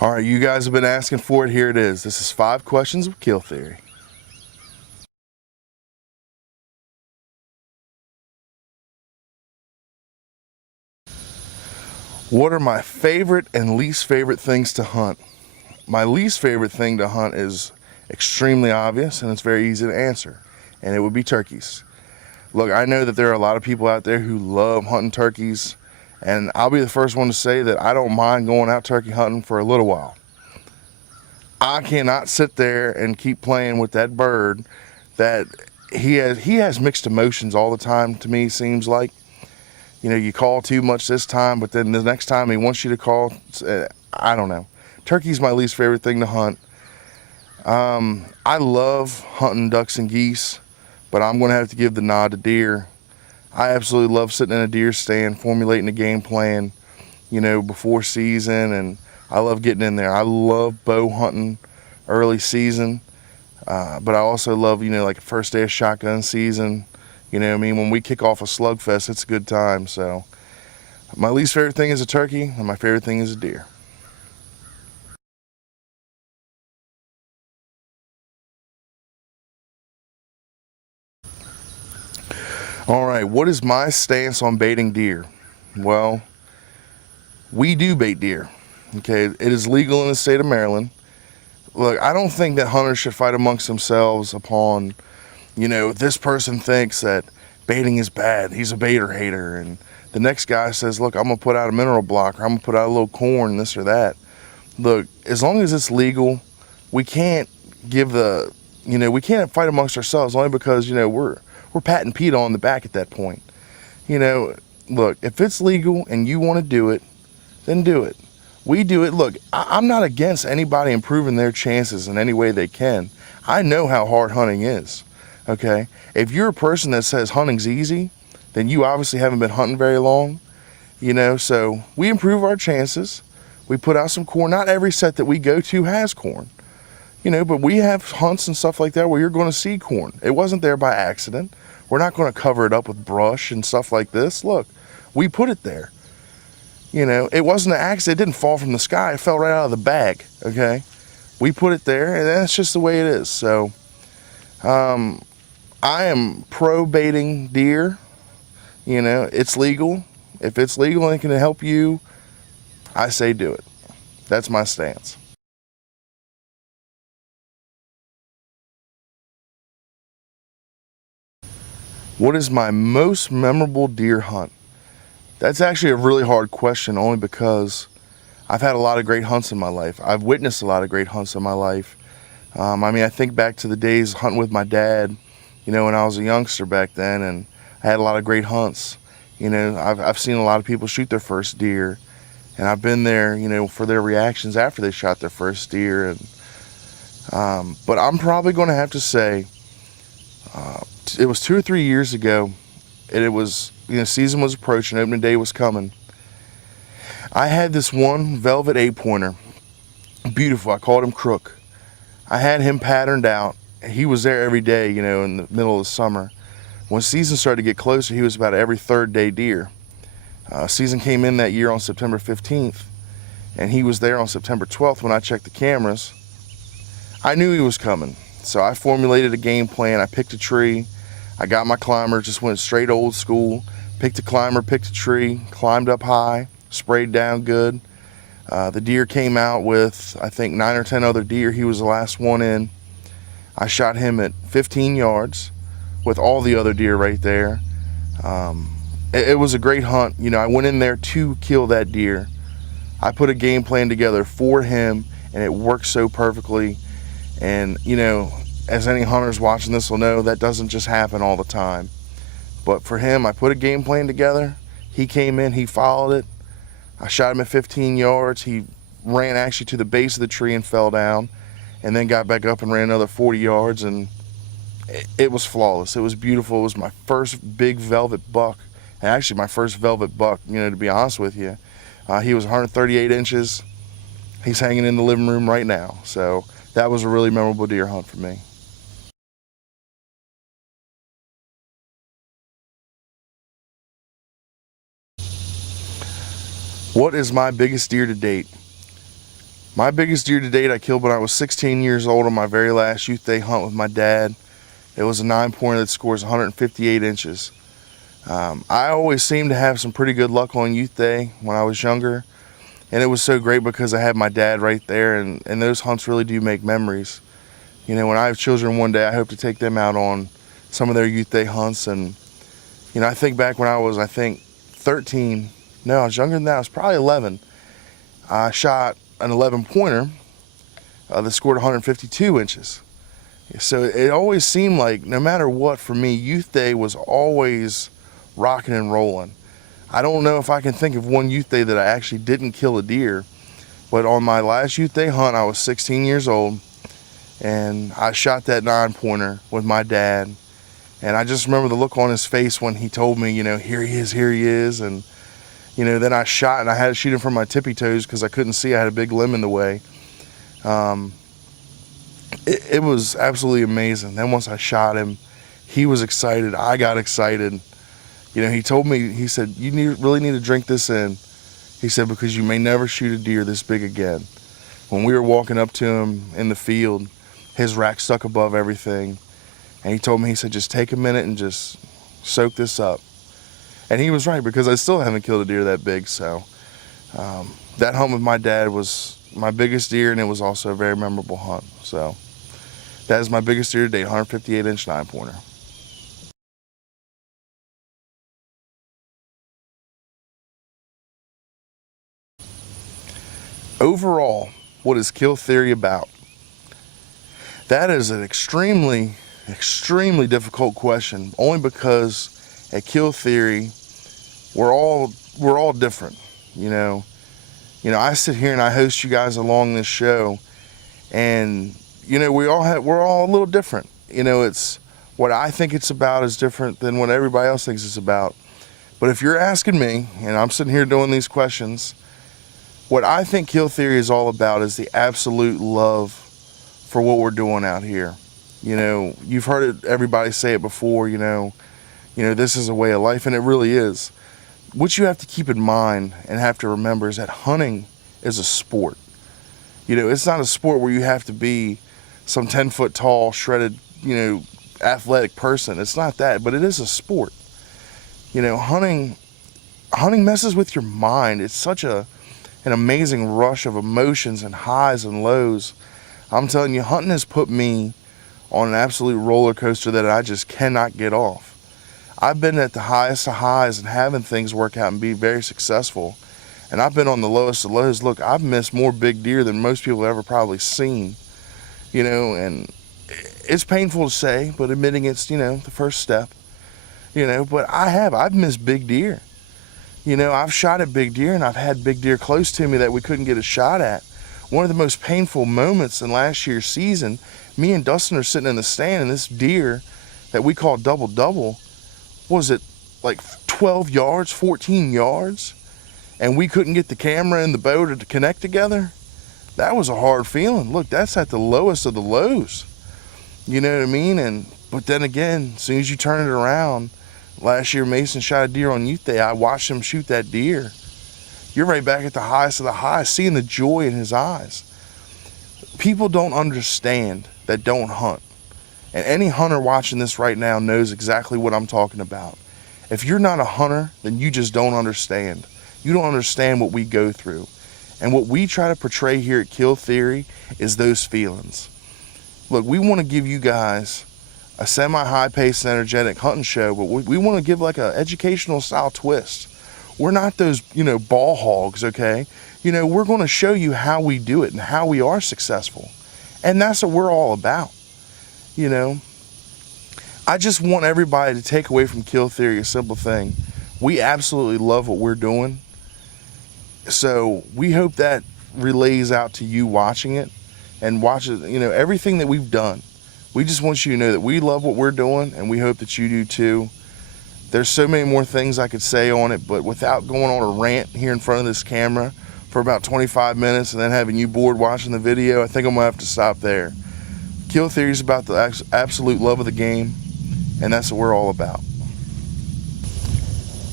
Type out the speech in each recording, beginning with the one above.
All right, you guys have been asking for it. Here it is. This is 5 questions of kill theory. What are my favorite and least favorite things to hunt? My least favorite thing to hunt is extremely obvious, and it's very easy to answer, and it would be turkeys. Look, I know that there are a lot of people out there who love hunting turkeys, and I'll be the first one to say that I don't mind going out turkey hunting for a little while. I cannot sit there and keep playing with that bird that he has mixed emotions all the time. To me, seems like, you know, you call too much this time, but then the next time he wants you to call, I don't know. Turkey's my least favorite thing to hunt. I love hunting ducks and geese, but I'm going to have to give the nod to deer. I absolutely love sitting in a deer stand, formulating a game plan, you know, before season, and I love getting in there. I love bow hunting early season, but I also love, you know, like first day of shotgun season. You know what I mean? When we kick off a slugfest, it's a good time. So my least favorite thing is a turkey, and my favorite thing is a deer. All right, what is my stance on baiting deer? Well, we do bait deer. Okay, it is legal in the state of Maryland. Look, I don't think that hunters should fight amongst themselves upon, you know, this person thinks that baiting is bad, he's a baiter hater, and the next guy says, look, I'm gonna put out a mineral block, or I'm gonna put out a little corn, this or that. Look, as long as it's legal, we can't give the, you know, we can't fight amongst ourselves only because, you know, we're patting Pete on the back at that point. You know, look, if it's legal and you want to do it, then do it. We do it. Look, I'm not against anybody improving their chances in any way they can. I know how hard hunting is, okay? If you're a person that says hunting's easy, then you obviously haven't been hunting very long, you know? So we improve our chances. We put out some corn. Not every set that we go to has corn, you know, but we have hunts and stuff like that where you're going to see corn. It wasn't there by accident. We're not going to cover it up with brush and stuff like this. Look, we put it there. You know, it wasn't an accident. It didn't fall from the sky. It fell right out of the bag, okay? We put it there, and that's just the way it is. So I am pro baiting deer. You know, it's legal. If it's legal and it can help you, I say do it. That's my stance. What is my most memorable deer hunt? That's actually a really hard question, only because I've had a lot of great hunts in my life. I've witnessed a lot of great hunts in my life. I mean, I think back to the days hunting with my dad, you know, when I was a youngster back then, and I had a lot of great hunts. You know, I've seen a lot of people shoot their first deer, and I've been there, you know, for their reactions after they shot their first deer. And but I'm probably going to have to say it was 2 or 3 years ago, and it was, you know, season was approaching, opening day was coming. I had this one velvet 8-pointer, beautiful. I called him Crook. I had him patterned out. He was there every day, you know, in the middle of the summer. When season started to get closer, he was about every 3rd day deer. Season came in that year on September 15th, and he was there on September 12th when I checked the cameras. I knew he was coming, so I formulated a game plan. I picked a tree. I got my climber, just went straight old school. Picked a climber, picked a tree, climbed up high, sprayed down good. The deer came out with, I think, 9 or 10 other deer. He was the last one in. I shot him at 15 yards with all the other deer right there. It was a great hunt. You know, I went in there to kill that deer. I put a game plan together for him, and it worked so perfectly. And, you know, as any hunters watching this will know, that doesn't just happen all the time. But for him, I put a game plan together. He came in, he followed it. I shot him at 15 yards. He ran actually to the base of the tree and fell down, and then got back up and ran another 40 yards, and it was flawless. It was beautiful. It was my first big velvet buck, and actually my first velvet buck, you know, to be honest with you. He was 138 inches. He's hanging in the living room right now. So that was a really memorable deer hunt for me. What is my biggest deer to date? My biggest deer to date I killed when I was 16 years old on my very last youth day hunt with my dad. It was a 9-pointer that scores 158 inches. I always seemed to have some pretty good luck on youth day when I was younger, and it was so great because I had my dad right there, and those hunts really do make memories. You know, when I have children one day, I hope to take them out on some of their youth day hunts. And you know, I think back when I was, 13. No, I was younger than that. I was probably 11. I shot an 11-pointer that scored 152 inches. So it always seemed like, no matter what, for me, youth day was always rocking and rolling. I don't know if I can think of one youth day that I actually didn't kill a deer, but on my last youth day hunt, I was 16 years old, and I shot that 9-pointer with my dad. And I just remember the look on his face when he told me, you know, here he is. And, you know, then I shot, and I had to shoot him from my tippy toes because I couldn't see. I had a big limb in the way. It was absolutely amazing. Then once I shot him, he was excited. I got excited. You know, he told me, he said, you really need to drink this in. He said, because you may never shoot a deer this big again. When we were walking up to him in the field, his rack stuck above everything. And he told me, he said, just take a minute and just soak this up. And he was right, because I still haven't killed a deer that big. So that hunt with my dad was my biggest deer, and it was also a very memorable hunt. So that is my biggest deer to date, 158-inch 9-pointer. Overall, what is Kill Theory about? That is an extremely difficult question, only because at Kill Theory, we're all different. You know, I sit here and I host you guys along this show, and you know, we're all a little different. You know, it's what I think it's about is different than what everybody else thinks it's about. But if you're asking me, and I'm sitting here doing these questions, what I think Kill Theory is all about is the absolute love for what we're doing out here. You know, you've heard everybody say it before, you know, this is a way of life, and it really is. What you have to keep in mind and have to remember is that hunting is a sport. You know, it's not a sport where you have to be some 10-foot tall, shredded, you know, athletic person. It's not that, but it is a sport. You know, hunting messes with your mind. It's such an amazing rush of emotions and highs and lows. I'm telling you, hunting has put me on an absolute roller coaster that I just cannot get off. I've been at the highest of highs and having things work out and be very successful. And I've been on the lowest of lows. Look, I've missed more big deer than most people have ever probably seen. You know, and it's painful to say, but admitting it's, you know, the first step. You know, but I've missed big deer. You know, I've shot at big deer, and I've had big deer close to me that we couldn't get a shot at. One of the most painful moments in last year's season, me and Dustin are sitting in the stand, and this deer that we call double, was it like 12 yards, 14 yards? And we couldn't get the camera and the bow to connect together? That was a hard feeling. Look, that's at the lowest of the lows. You know what I mean? But then again, as soon as you turn it around, last year Mason shot a deer on youth day. I watched him shoot that deer. You're right back at the highest of the highs, seeing the joy in his eyes. People don't understand that don't hunt. And any hunter watching this right now knows exactly what I'm talking about. If you're not a hunter, then you just don't understand. You don't understand what we go through. And what we try to portray here at Kill Theory is those feelings. Look, we want to give you guys a semi-high-paced, energetic hunting show, but we want to give like an educational style twist. We're not those, you know, ball hogs, okay? You know, we're going to show you how we do it and how we are successful. And that's what we're all about, you know? I just want everybody to take away from Kill Theory a simple thing. We absolutely love what we're doing. So we hope that relays out to you watching it and watching, you know, everything that we've done. We just want you to know that we love what we're doing, and we hope that you do too. There's so many more things I could say on it, but without going on a rant here in front of this camera for about 25 minutes and then having you bored watching the video, I think I'm gonna have to stop there. Kill Theory is about the absolute love of the game, and that's what we're all about.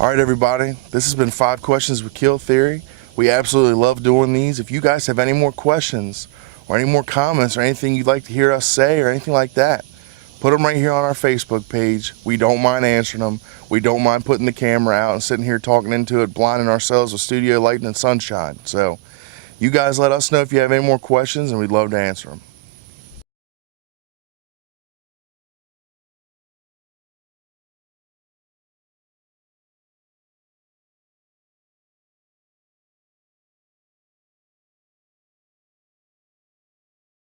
All right, everybody, this has been 5 Questions with Kill Theory. We absolutely love doing these. If you guys have any more questions or any more comments or anything you'd like to hear us say or anything like that, put them right here on our Facebook page. We don't mind answering them. We don't mind putting the camera out and sitting here talking into it, blinding ourselves with studio lighting and sunshine. So you guys let us know if you have any more questions, and we'd love to answer them.